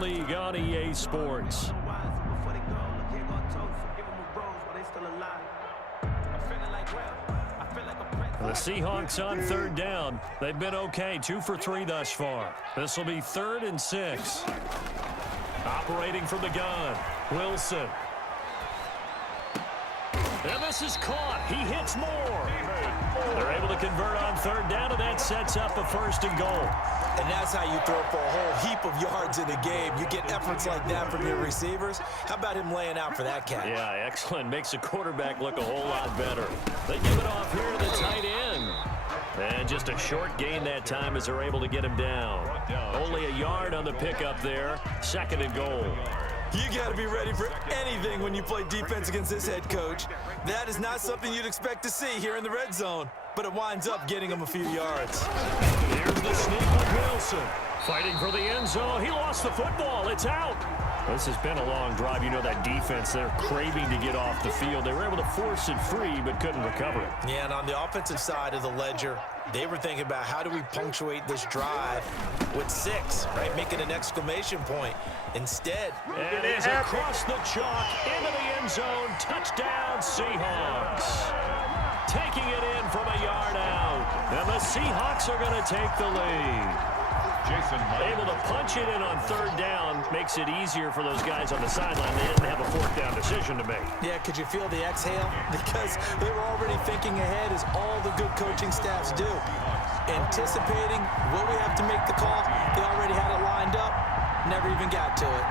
League on EA Sports. The Seahawks on third down. They've been okay, 2 for 3 thus far. This will be 3rd and 6. Operating from the gun, Wilson. And this is caught. He hits more. They're able to convert on third down, and that sets up a 1st and goal. And that's how you throw for a whole heap of yards in a game. You get efforts like that from your receivers. How about him laying out for that catch? Yeah, excellent. Makes the quarterback look a whole lot better. They give it off here to the tight end. And just a short gain that time as they're able to get him down. Only a yard on the pickup there. 2nd and goal. You got to be ready for anything when you play defense against this head coach. That is not something you'd expect to see here in the red zone, but it winds up getting him a few yards. Here's the sneak with Wilson. Fighting for the end zone. He lost the football. It's out. This has been a long drive. You know that defense, they're craving to get off the field. They were able to force it free, but couldn't recover it. Yeah, and on the offensive side of the ledger, they were thinking about how do we punctuate this drive with 6, right? Making an exclamation point. Instead, it is across the chalk into the end zone. Touchdown, Seahawks. Taking it in from a yard out. And the Seahawks are going to take the lead. Able to punch it in on third down makes it easier for those guys on the sideline. They didn't have a 4th down decision to make. Yeah, could you feel the exhale? Because they were already thinking ahead, as all the good coaching staffs do. Anticipating, will we have to make the call? They already had it lined up. Never even got to it.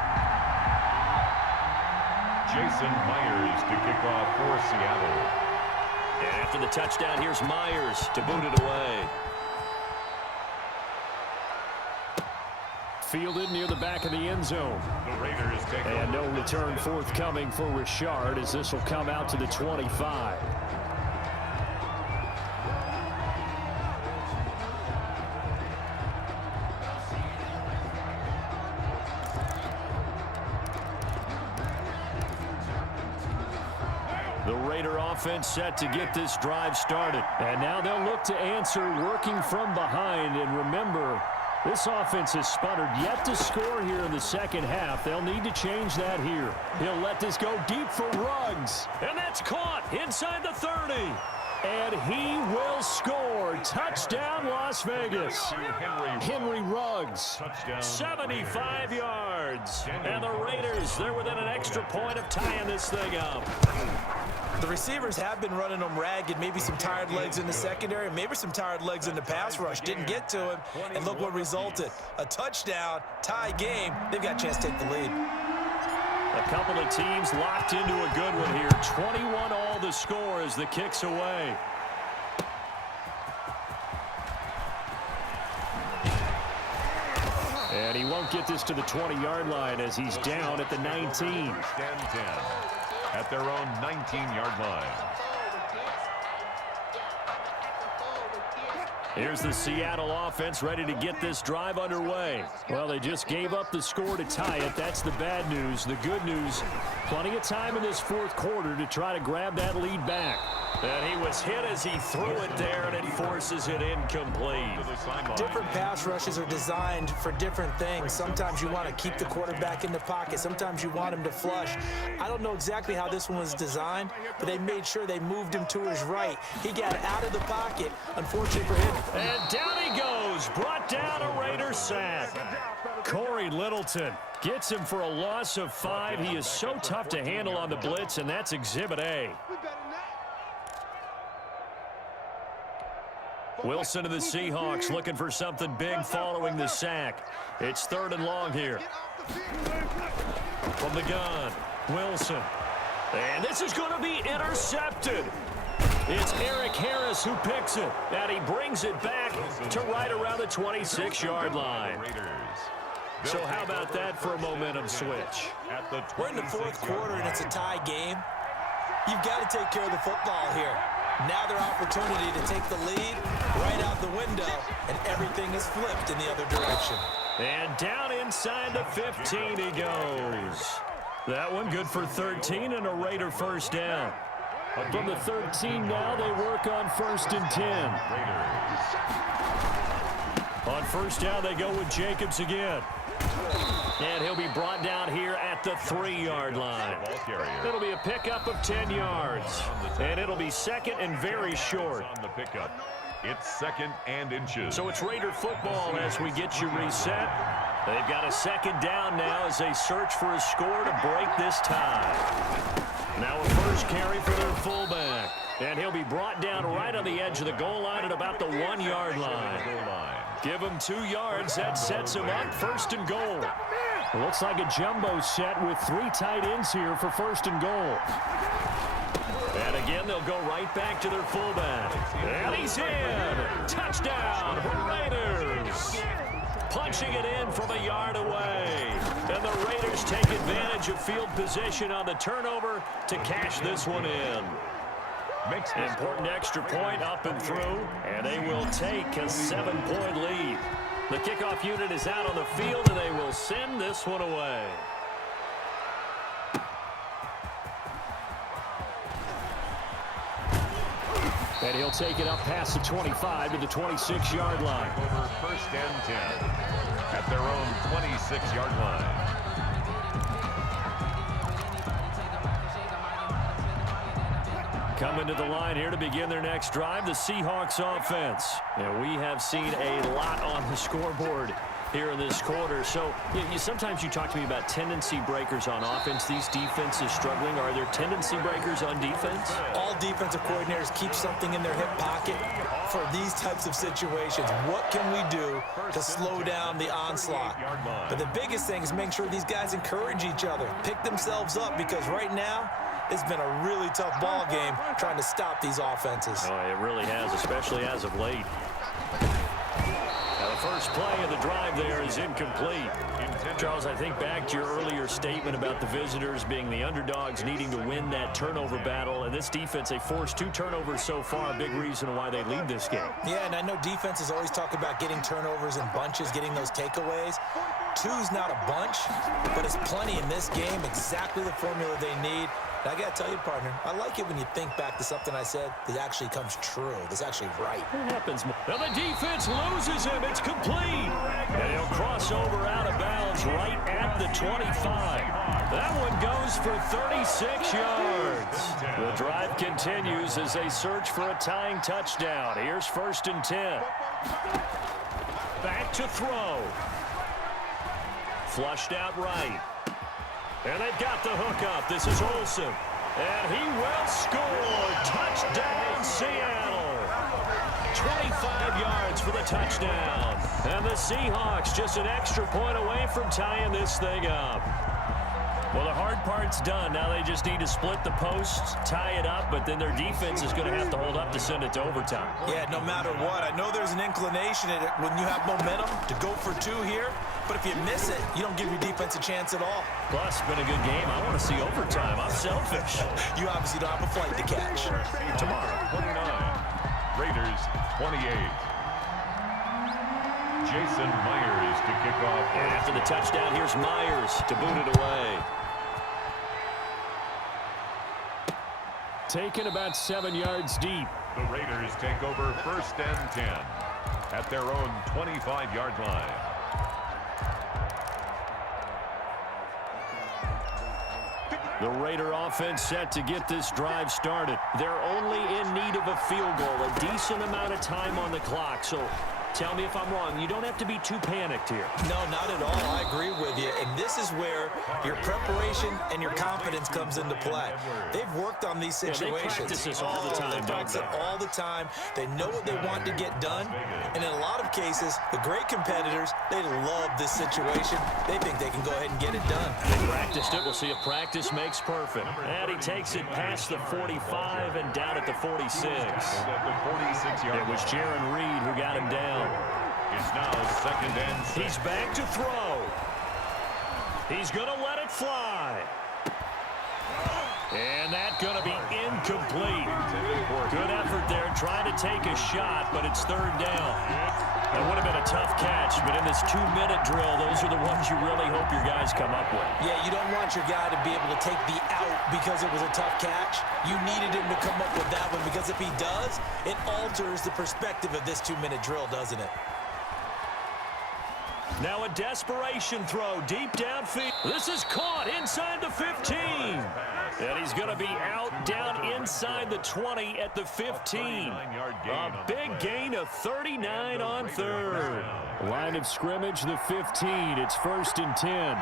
Jason Myers to kick off for Seattle. And after the touchdown, here's Myers to boot it away. Fielded near the back of the end zone. The Raiders take and no return forthcoming for Richard, as this will come out to the 25. The Raider offense set to get this drive started. And now they'll look to answer working from behind. And remember, this offense has sputtered, yet to score here in the second half. They'll need to change that here. He'll let this go deep for Ruggs. And that's caught inside the 30. And he will score. Touchdown, Las Vegas. Henry Ruggs, 75 yards. And the Raiders, they're within an extra point of tying this thing up. The receivers have been running them ragged. Maybe some tired legs in the secondary, maybe some tired legs in the pass rush. Didn't get to him, and look what resulted. A touchdown, tie game. They've got a chance to take the lead. A couple of teams locked into a good one here. 21 all the score as the kick's away. And he won't get this to the 20-yard line as he's down at the 19. Stand 10 at their own 19-yard line. Here's the Seattle offense ready to get this drive underway. Well, they just gave up the score to tie it. That's the bad news. The good news, plenty of time in this 4th quarter to try to grab that lead back. And he was hit as he threw it there, and it forces it incomplete. Different pass rushes are designed for different things. Sometimes you want to keep the quarterback in the pocket. Sometimes you want him to flush. I don't know exactly how this one was designed, but they made sure they moved him to his right. He got out of the pocket, unfortunately for him. And down he goes, brought down a Raider sack. Corey Littleton gets him for a loss of 5. He is so tough to handle on the blitz, and that's Exhibit A. Wilson of the Seahawks looking for something big following the sack. It's 3rd and long here. From the gun, Wilson. And this is going to be intercepted. It's Eric Harris who picks it. And he brings it back to right around the 26-yard line. So how about that for a momentum switch? We're in the 4th quarter, and it's a tie game. You've got to take care of the football here. Now their opportunity to take the lead right out the window, and everything is flipped in the other direction. And down inside the 15 he goes. That one good for 13 and a Raider 1st down. From the 13 now, they work on 1st and 10. On 1st down, they go with Jacobs again. And he'll be brought down here at the 3-yard line. It'll be a pickup of 10 yards. And it'll be second and very short. On the pickup. It's second and inches. So it's Raider football as we get you reset. They've got a second down now as they search for a score to break this tie. Now a first carry for their fullback. And he'll be brought down right on the edge of the goal line at about the 1-yard line. Give him 2 yards. That sets him up first and goal. It looks like a jumbo set with 3 tight ends here for first and goal. And again, they'll go right back to their fullback. And he's in. Touchdown, Raiders. Punching it in from a yard away. And the Raiders take advantage of field position on the turnover to cash this one in. Important extra point up and through, and they will take a 7-point lead. The kickoff unit is out on the field, and they will send this one away. And he'll take it up past the 25 to the 26-yard line. Over first and 10 at their own 26-yard line. Coming to the line here to begin their next drive, the Seahawks offense. And we have seen a lot on the scoreboard here in this quarter. So sometimes you talk to me about tendency breakers on offense. These defenses struggling. Are there tendency breakers on defense? All defensive coordinators keep something in their hip pocket for these types of situations. What can we do to slow down the onslaught? But the biggest thing is making sure these guys encourage each other, pick themselves up, because right now, it's been a really tough ball game trying to stop these offenses. Oh, it really has, especially as of late. Now, the first play of the drive there is incomplete. Charles, I think back to your earlier statement about the visitors being the underdogs needing to win that turnover battle. And this defense, they forced 2 turnovers so far, a big reason why they lead this game. Yeah, and I know defenses always talk about getting turnovers in bunches, getting those takeaways. 2's not a bunch, but it's plenty in this game, exactly the formula they need. And I got to tell you, partner, I like it when you think back to something I said that actually comes true. That's actually right. What happens? Now the defense loses him. It's complete. And he'll cross over out of bounds right at the 25. That one goes for 36 yards. The drive continues as they search for a tying touchdown. Here's first and 10. Back to throw. Flushed out right. And they've got the hook up. This is Olsen. And he will score. Touchdown, Seattle. 25 yards for the touchdown. And the Seahawks just an extra point away from tying this thing up. Well, the hard part's done. Now they just need to split the posts, tie it up, but then their defense is going to have to hold up to send it to overtime. Yeah, no matter what. I know there's an inclination in it when you have momentum to go for 2 here, but if you miss it, you don't give your defense a chance at all. Plus, it's been a good game. I want to see overtime. I'm selfish. You obviously don't have a flight to catch. Tomorrow. 29. Raiders 28. Jason Myers to kick off. And after the touchdown, here's Myers to boot it away. Taken about 7 yards deep. The Raiders take over first and 10 at their own 25-yard line. The Raider offense set to get this drive started. They're only in need of a field goal, a decent amount of time on the clock. So tell me if I'm wrong. You don't have to be too panicked here. No, not at all. I agree with you. And this is where your preparation and your confidence comes into play. They've worked on these situations. Yeah, they practice this all the time, They practice it all the time. They know what they want to get done. And in a lot of cases, the great competitors, they love this situation. They think they can go ahead and get it done. They practiced it. We'll see if practice makes perfect. And he takes it past the 45 and down at the 46. It was Jaron Reed who got him down. It's now second and 6. He's back to throw. He's going to let it fly. And that's going to be incomplete. Good effort there trying to take a shot, but it's third down. That would have been a tough catch, but in this 2-minute drill, those are the ones you really hope your guys come up with. Yeah, you don't want your guy to be able to take the out because it was a tough catch. You needed him to come up with that one, because if he does, it alters the perspective of this 2-minute drill, doesn't it? Now a desperation throw deep downfield. This is caught inside the 15. And he's going to be out down inside the 20 at the 15. A big gain of 39 on third. Line of scrimmage, the 15. It's 1st and 10.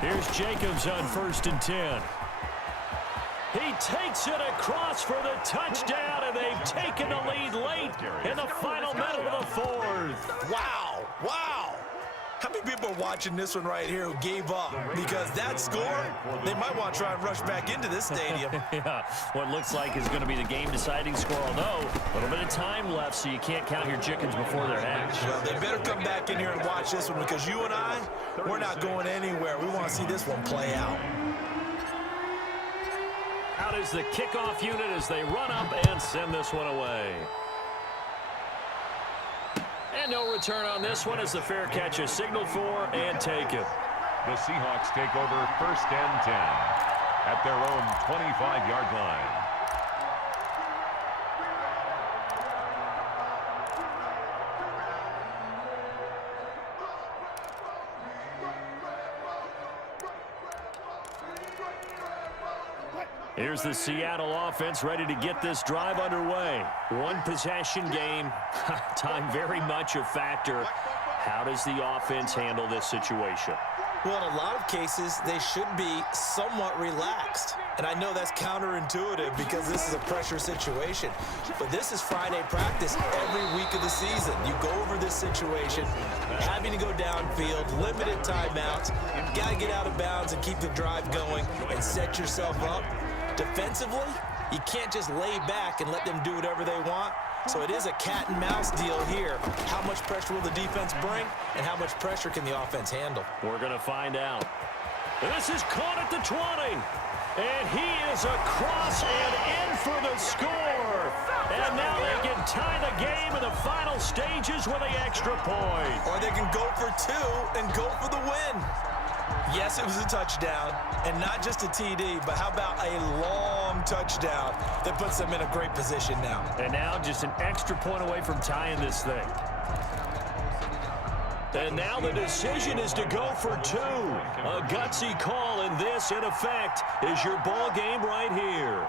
Here's Jacobs on 1st and 10. He takes it across for the touchdown, and they've taken the lead late in the final minute of the 4th. Wow, wow. How many people are watching this one right here who gave up? Because that score, they might want to try and rush back into this stadium. Yeah, what looks like is going to be the game-deciding score, although a little bit of time left, so you can't count your chickens before they're hatched. Well, they better come back in here and watch this one, because you and I, we're not going anywhere. We want to see this one play out. Out is the kickoff unit as they run up and send this one away. And no return on this one as the fair catch is signaled for and taken. The Seahawks take over 1st and 10 at their own 25-yard line. Here's the Seattle offense ready to get this drive underway. One possession game. Time very much a factor. How does the offense handle this situation? Well, in a lot of cases, they should be somewhat relaxed. And I know that's counterintuitive because this is a pressure situation. But this is Friday practice every week of the season. You go over this situation, having to go downfield, limited timeouts. You got to get out of bounds and keep the drive going and set yourself up. Defensively, you can't just lay back and let them do whatever they want. So it is a cat and mouse deal here. How much pressure will the defense bring, and how much pressure can the offense handle? We're going to find out. This is caught at the 20. And he is across and in for the score. And now they can tie the game in the final stages with an extra point. Or they can go for 2 and go for the win. Yes, it was a touchdown, and not just a TD, but how about a long touchdown that puts them in a great position now. And now just an extra point away from tying this thing. And now the decision is to go for 2. A gutsy call, and this, in effect, is your ball game right here.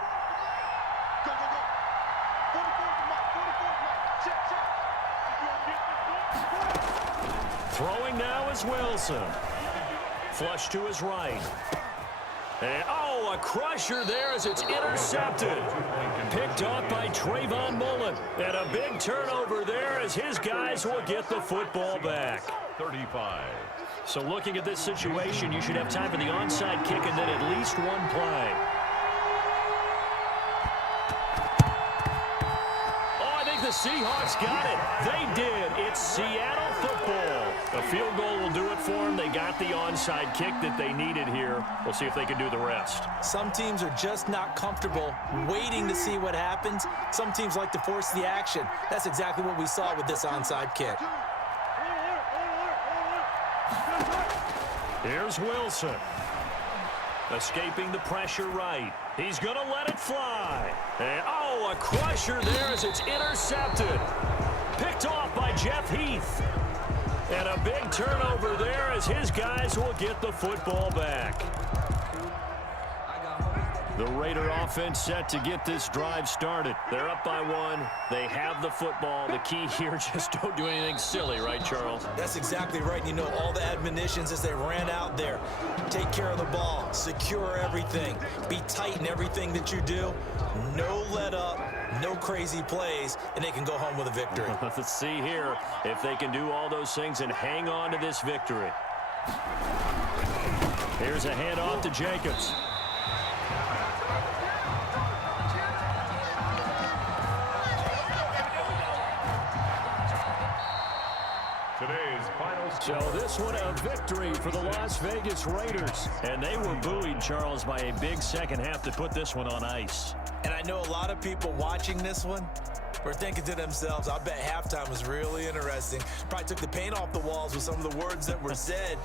Throwing now is Wilson. Flush to his right. And, oh, a crusher there as it's intercepted. Picked off by Trayvon Mullen. And a big turnover there as his guys will get the football back. 35. So looking at this situation, you should have time for the onside kick and then at least one play. Oh, I think the Seahawks got it. They did. It's Seattle football. A field goal will do it for them. They got the onside kick that they needed here. We'll see if they can do the rest. Some teams are just not comfortable waiting to see what happens. Some teams like to force the action. That's exactly what we saw with this onside kick. Here's Wilson. Escaping the pressure right. He's going to let it fly. And, oh, a crusher there as it's intercepted. Picked off by Jeff Heath. And a big turnover there as his guys will get the football back. The Raider offense set to get this drive started. They're up by 1. They have the football. The key here, just don't do anything silly, right, Charles? That's exactly right. You know, all the admonitions as they ran out there. Take care of the ball. Secure everything. Be tight in everything that you do. No let up. No crazy plays. And they can go home with a victory. Let's see here if they can do all those things and hang on to this victory. Here's a handoff to Jacobs. So this one a victory for the Las Vegas Raiders. And they were buoyed, Charles, by a big second half to put this one on ice. And I know a lot of people watching this one were thinking to themselves, I bet halftime was really interesting. Probably took the paint off the walls with some of the words that were said.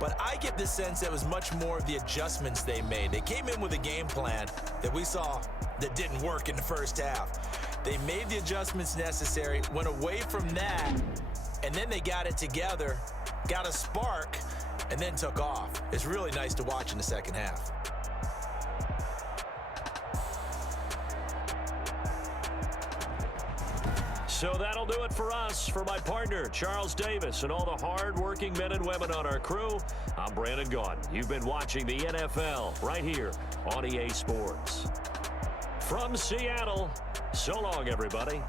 But I get the sense that was much more of the adjustments they made. They came in with a game plan that we saw that didn't work in the first half. They made the adjustments necessary, went away from that, and then they got it together, got a spark, and then took off. It's really nice to watch in the second half. So that'll do it for us. For my partner, Charles Davis, and all the hard-working men and women on our crew, I'm Brandon Gaudin. You've been watching the NFL right here on EA Sports. From Seattle, so long, everybody.